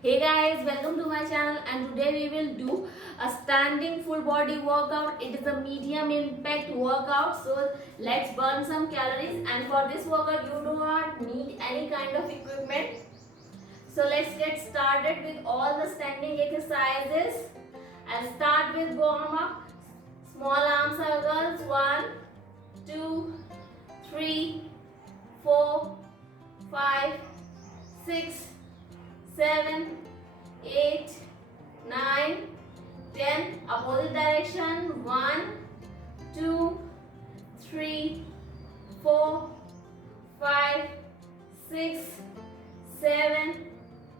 Hey guys, welcome to my channel and today we will do a standing full body workout. It is a medium impact workout. So let's burn some calories, and for this workout you do not need any kind of equipment. So let's get started with all the standing exercises. I'll start with warm up. Small arm circles. 1, 2, 3, 4, 5, 6, 7, 8, 9, 10. Opposite direction. 1, 2, 3, 4, 5, 6, 7,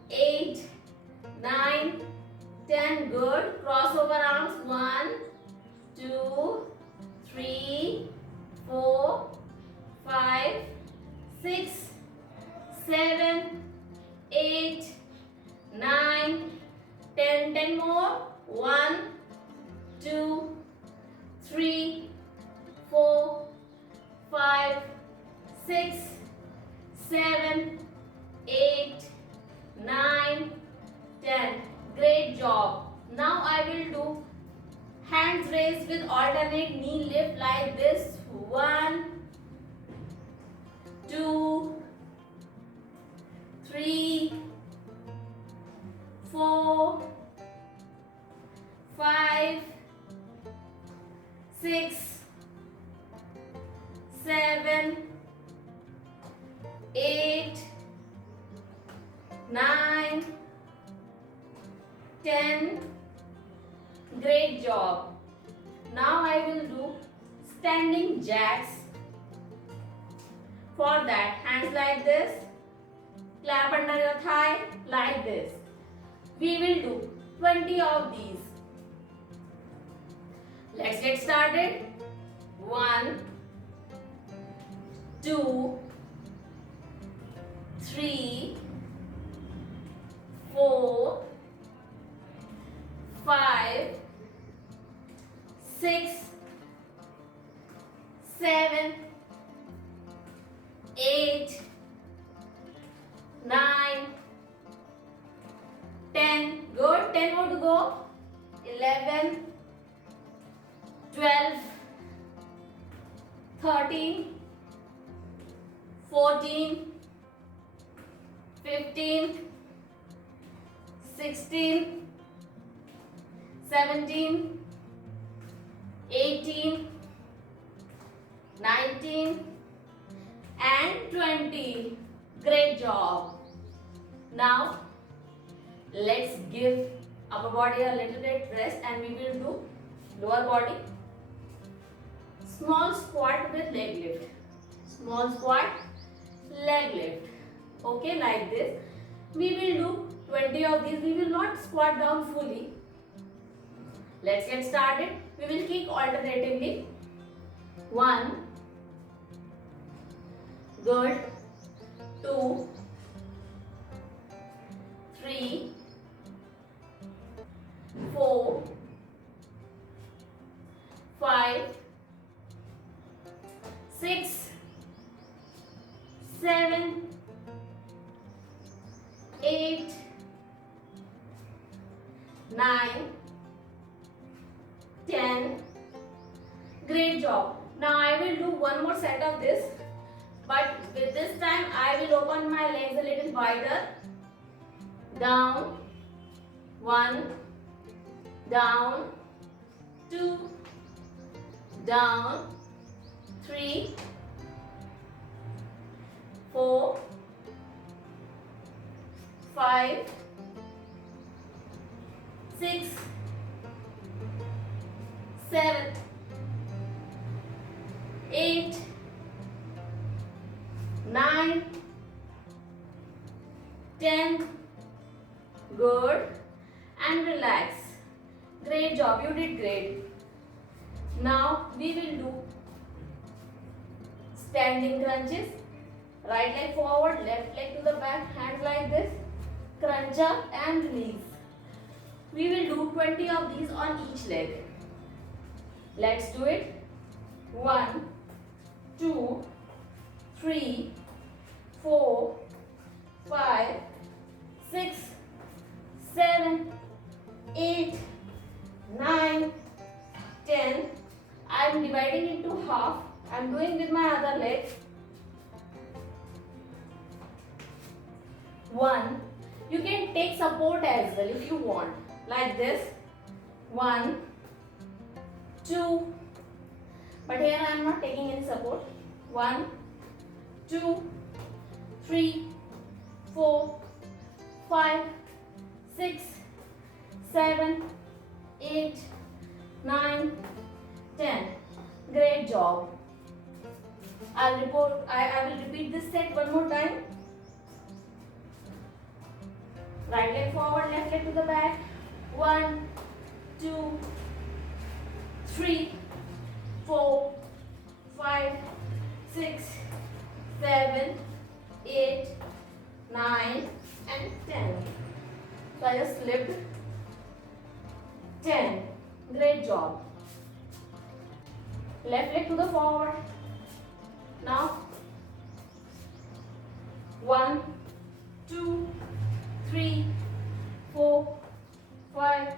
8, 9, 10. Good. Crossover arms. 1, 2, 3, 4, 5, 6, 7, 8, 9, 10. 10 more. 1, 2, 3, 4, 5, 6, 7, 8, 9, 10. Great job. Now I will do hands raised with alternate knee lift like this. 1, 2, 3, 4, 5, 6, 7, 8, 9, 10. Great job. Now I will do standing jacks. For that, hands like this. Clap under your thigh like this. We will do 20 of these. Let's get started. 1, 2, 3, 4, 5, 6, 7, 8, 9, 10. Good. 10 more to go. 11, 12, 13, 14, 15, 16, 17, 18, 19 and 20. Great job. Now let's give upper body a little bit rest and we will do lower body. Small squat with leg lift. Small squat, leg lift. Okay, like this. We will do 20 of these. We will not squat down fully. Let's get started. We will kick alternatively. 1. Good. 2, 3, 4, 5, 6, 7, 8, 9, 10. Great job. Now I will do one more set of this, but with this time I will open my legs a little wider. Down. 1, down. 2, down. 3, 4, 5, 6, 7, 8, 9, 10. Good. And relax. Great job. You did great. Now we will do standing crunches. Right leg forward, left leg to the back, hands like this. Crunch up and release. We will do 20 of these on each leg. Let's do it. 1, 2, 3, 4, 5, 6, 8, 9, 10. I am dividing into half. I am doing with my other leg. 1. You can take support as well if you want. Like this. 1, 2. But here I am not taking any support. 1, 2, 3, 4, 5, 6, 7, 8, 9, 10. Great job. I will repeat this set one more time. Right leg forward, left leg to the back. 1, 2, 3, 4, 5, 6, 7, 8, 9 and 10. So I just slipped 10. Great job. Left leg to the forward. Now 1, 2, 3, 4, 5,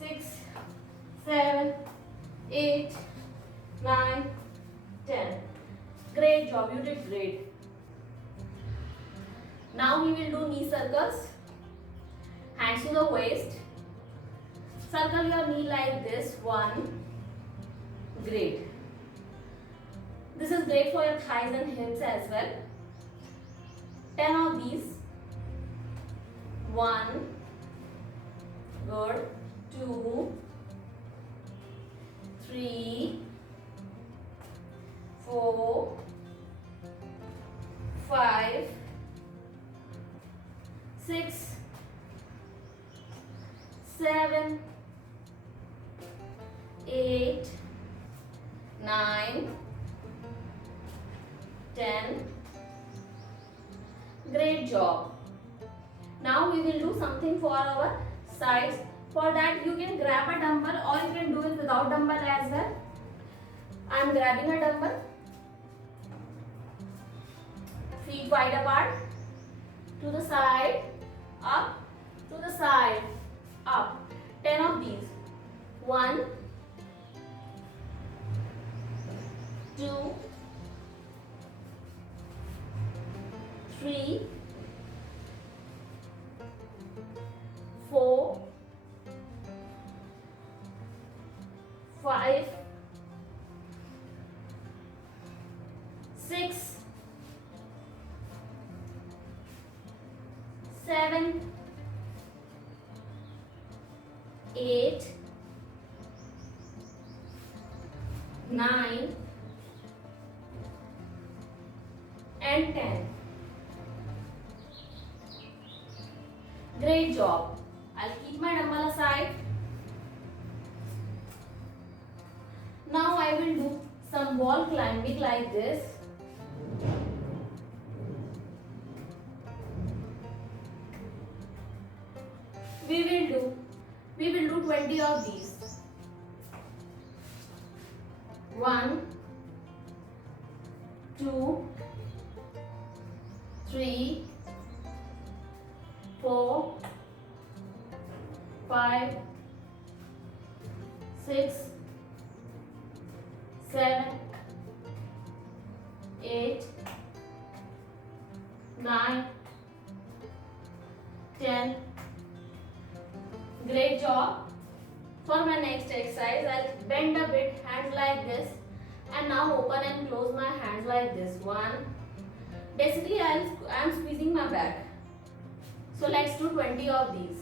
6, 7, 8, 9, 10. Great job. You did great. Now we will do knee circles. Hands to the waist. Circle your knee like this. 1. Great. This is great for your thighs and hips as well. 10 of these. 1. Good. 2, 3, 4, 5, 6, 7, 8, 9, 10. Great job. Now we will do something for our sides. For that you can grab a dumbbell or you can do it without dumbbell as well. I am grabbing a dumbbell. Feet wide apart. To the side. Up. To the side. Up. 10 of these. 1, 2, 3, 4, 5, 6, 7, 8, 9 and 10. Great job. I'll keep my dumbbell aside. Now I will do some wall climbing like this. We will do 20 of these. 1, 2, 3, 4, 5, 6, 7, 8, 9, 10. Great job. For my next exercise, I'll bend a bit, hands like this, and now open and close my hands like this. 1. Basically, I am squeezing my back. So let's do 20 of these.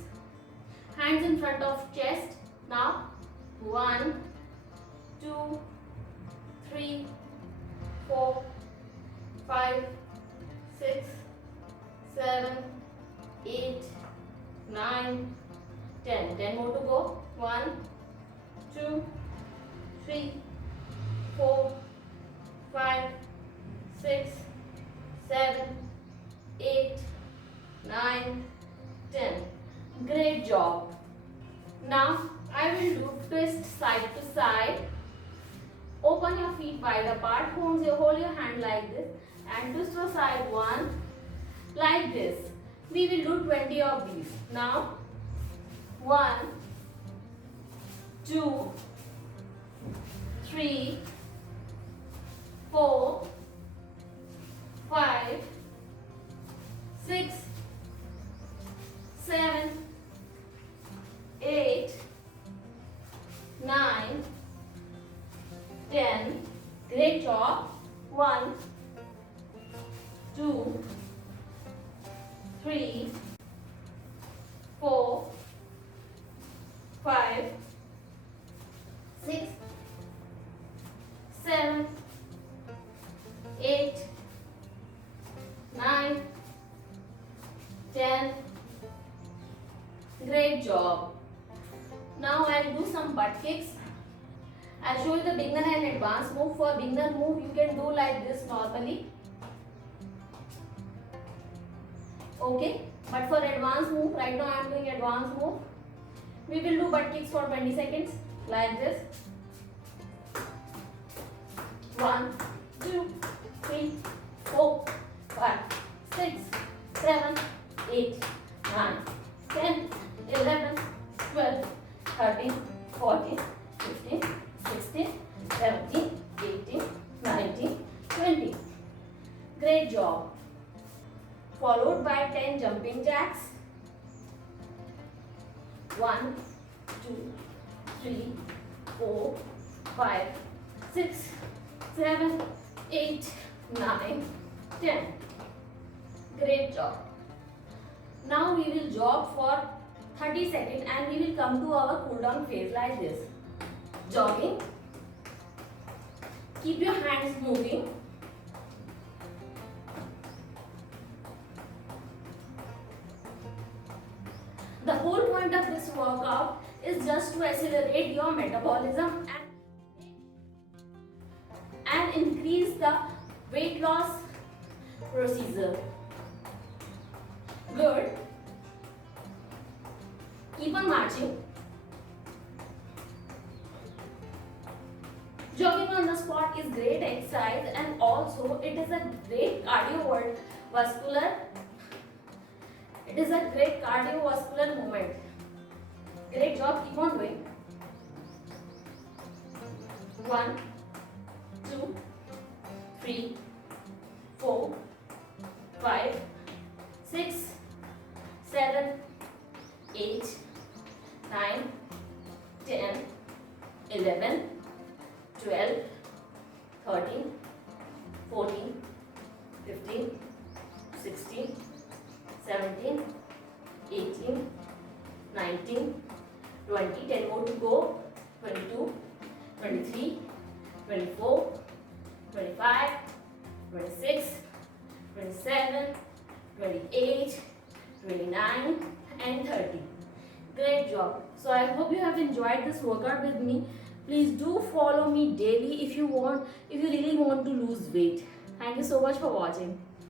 Hands in front of chest. Now 1, 2, 3, 4, 5, 6, 7, 8, 9, 10. 10 more to go. 1, 2, 3, 4, 5, 6, 7, 8, 9, 10. Great job. Now I will do twist side to side. Open your feet wide apart. Hold your hand like this and twist to side 1 like this. We will do 20 of these. Now 1, 2, 3, 4, 5, 6, 7, 8, 9, 10. Great job. 1, 2, 3, 4, 5, 6, 7, 8, 9, 10. Great job. Now I'll do some butt kicks. I'll show you the beginner and advanced move. For beginner move, you can do like this normally. Okay. But for advanced move, right now I am doing advanced move. We will do butt kicks for 20 seconds like this. 1, 2, 3, 4, 5, 6, 7, 8, 9, 10, 11, 12, 13, 14, 15, 16, 17, 18, 19, 20. Great job. Followed by 10 jumping jacks. 1, 2, 3, 4, 5, 6, 7, 8, 9, 10. Great job. Now we will jog for 30 seconds and we will come to our cool down phase like this. Jogging. Keep your hands moving. The whole point of this workout is just to accelerate your metabolism and increase the weight loss procedure. Good. Keep on marching. Jogging on the spot is great exercise and also it is a great cardiovascular movement. Great job, keep on doing. 1, 2, 3, 4, 5, 6, 7, 8, 9, 10, 11, 12, 13, 14, 15, 16, 17, 18, 19, 20, 10 more to go, 22, 23, 24, 25, 26, 27, 28, 29 and 30. Great job. So I hope you have enjoyed this workout with me. Please do follow me daily if you really want to lose weight. Thank you so much for watching.